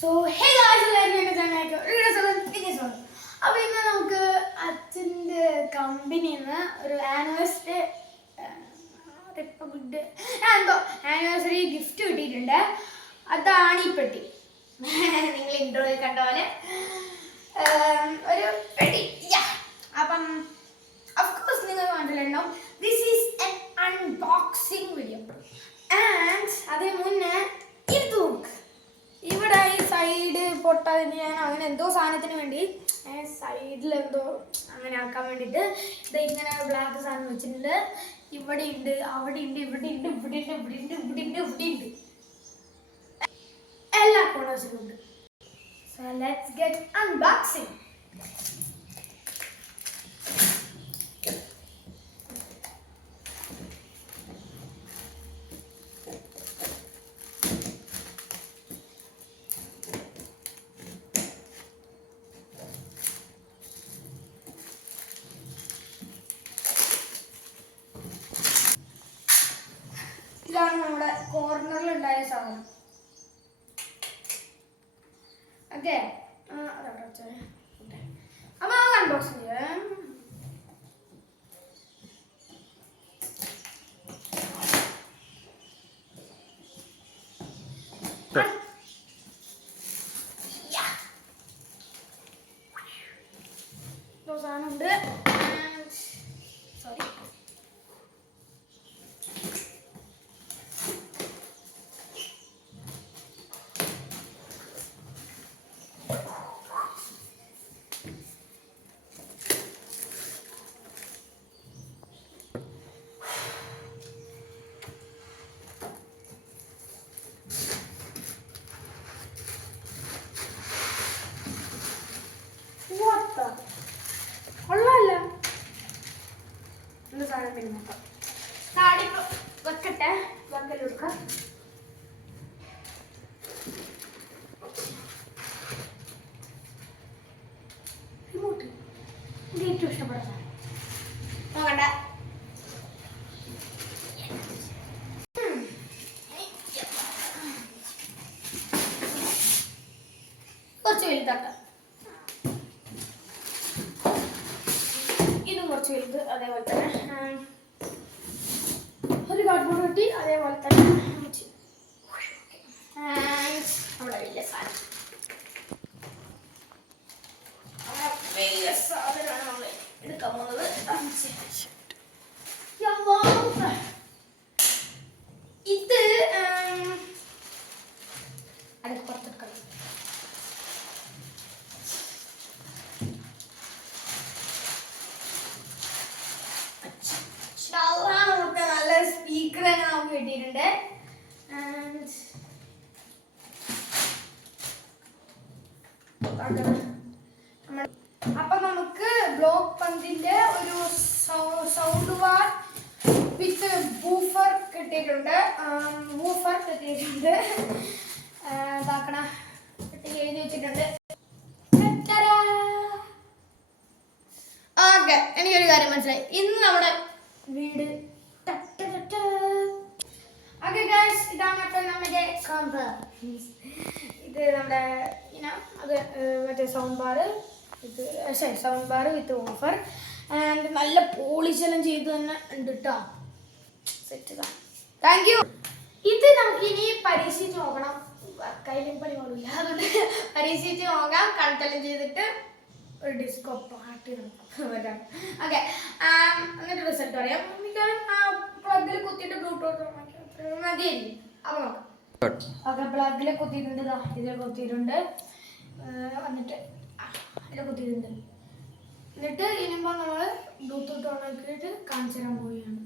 So hey guys അപ്പോൾ ഇന്ന് നമുക്ക് അച്ഛൻ്റെ കമ്പനിയിൽ നിന്ന് ഒരു ആനിവേഴ്സറി ആനിവേഴ്സറി ഗിഫ്റ്റ് കിട്ടിയിട്ടുണ്ട്. അതാണ് ഈ പെട്ടി. നിങ്ങൾ ഇൻട്രോയിൽ കണ്ട പോലെ ഒരു പെട്ടി. അപ്പം അഫ്കോഴ്സ് നിങ്ങൾ കണ്ടിട്ടുണ്ടാവും. This is N unboxing video. And അതിന് മുന്നേ ഇത് നോക്ക്. ഇവിടെ ഈ സൈഡ് പൊട്ടാതിന് ഞാൻ അങ്ങനെ എന്തോ സാധനത്തിന് വേണ്ടി സൈഡിലെന്തോ അങ്ങനെ ആക്കാൻ വേണ്ടിയിട്ട് ഇത് ഇങ്ങനെ ബ്ലാക്ക് സാധനം വെച്ചിട്ടുണ്ട്. ഇവിടെ ഉണ്ട്, അവിടെ ഉണ്ട്, ഇവിടെ ഉണ്ട്, ഇവിടെ ഉണ്ട്, ഇവിടെ ഉണ്ട്, ഇവിടെ ഉണ്ട്, ഇവിടെ ഉണ്ട്, എല്ലാ കോർണേഴ്സിലും ഉണ്ട്. So let's get unboxing. ഇതാണ് നമ്മുടെ കോർണറിലുണ്ടായ സാധനം. ഓക്കെ, അപ്പൊ അത് അൺബോക്സ് ചെയ്യാം. സാധനമുണ്ട്. സോറി, കൊള്ളാല്ല എന്ത് സാധനം. പിന്നെ നോക്കാം. താടി വെക്കട്ടെ, വെക്കലെടുക്കാം. റിമോട്ട് ഇത് ഏറ്റവും ഇഷ്ടപ്പെടുന്ന നോക്കണ്ട. കുറച്ച് വലുതാക്കാം. കുറച്ച് വലുത്. അതേപോലെ തന്നെ ഒരു കാർഡ്ബോർഡ് കിട്ടി. അതേപോലെ തന്നെ നമ്മുടെ വലിയ സാധനം, വലിയ സാധനമാണ് നമ്മൾ എടുക്കാൻ പോകുന്നത്. ഇത് അത് പുറത്തെടുക്കണം. നമുക്ക് നല്ല സ്പീക്കർ തന്നെ നമുക്ക് കിട്ടിയിട്ടുണ്ട്. അപ്പൊ നമുക്ക് ബ്ലോക്ക് പന്തിന്റെ ഒരു സൗണ്ട് ബാർ വിത്ത് വൂഫർ കിട്ടിയിട്ടുണ്ട്. ഇതാക്കണ കിട്ടി എഴുതി വെച്ചിട്ടുണ്ട്. ഓക്കെ, എനിക്കൊരു കാര്യം മനസ്സിലായി. ഇന്ന് നമ്മുടെ വീട് ഓക്കെ ഗൈസ്, ഇതാണ് അപ്പോൾ നമ്മുടെ സൗണ്ട് ബാർ. ഇത് നമ്മുടെ അത് മറ്റേ sound bar with offer. And നല്ല പോളിഷ് എല്ലാം ചെയ്ത് തന്നെ ഉണ്ട് കേട്ടോ. Set, thank you. ഇത് നമുക്ക് ഇനി പരീക്ഷിച്ച് നോക്കണം. കയ്യിലും പണി പോലില്ല, അതുകൊണ്ട് പരീക്ഷിച്ച് നോക്കാം. കണ്ടെല്ലാം ചെയ്തിട്ട് ഒരു ഡിസ്കോ പാർട്ടി വരാം. ഓക്കെ, എന്നിട്ട് റിസൾട്ട് പറയാം. പ്ലഗിൽ കുത്തിയിട്ട് ബ്ലൂടൂത്ത് മതിയായിരിക്കും. അപ്പോൾ നോക്കാം. ഓക്കെ, പ്ലഗിൽ കുത്തിയിട്ടുണ്ട്. ഇതിൽ കുത്തിയിട്ടുണ്ട്. എന്നിട്ട് ഇതിൽ കുത്തിയിട്ടുണ്ട്. എന്നിട്ട് ഇനിയിപ്പോൾ നമ്മൾ ബ്ലൂടൂത്ത് ഓൺ ആക്കിയിട്ട് കാണിച്ചു തരാൻ പോവുകയാണ്.